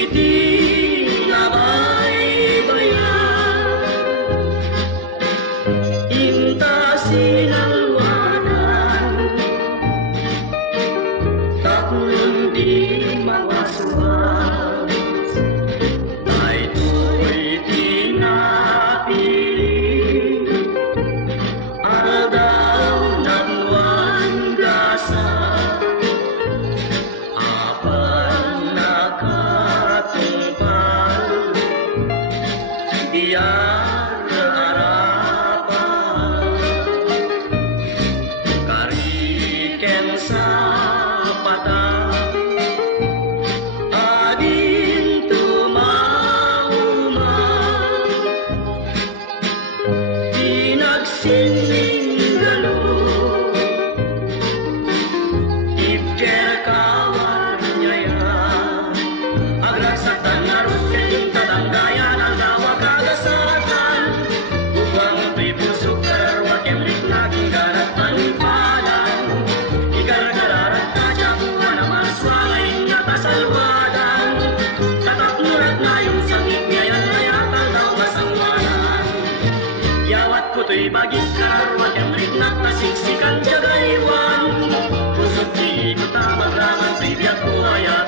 iti nabaybayan, inta sinalwanan, tatlong di mawaswas, daytoy tinapili, aldaw ng buwan gasa, apan nakatungpal, biyar harapan, kariken sa pata, ading tumauma, pinagsining galo, ibker kawar nyaya, agraksatan narutin tatanggayan ang dawa kagasatan, upang pripusok karwakem laging garat manipalan, ikaragararat kajabuan ang maswalay na kasalwadan, tatapnurat na yung sangit ngayon na yatal daw masangwanan, yawat ko'to'y baging karwakem ritnak nasiksikan jagaywan, pusok di ko tamang raman pribiyat buhayan.